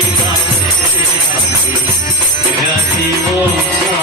Thank you.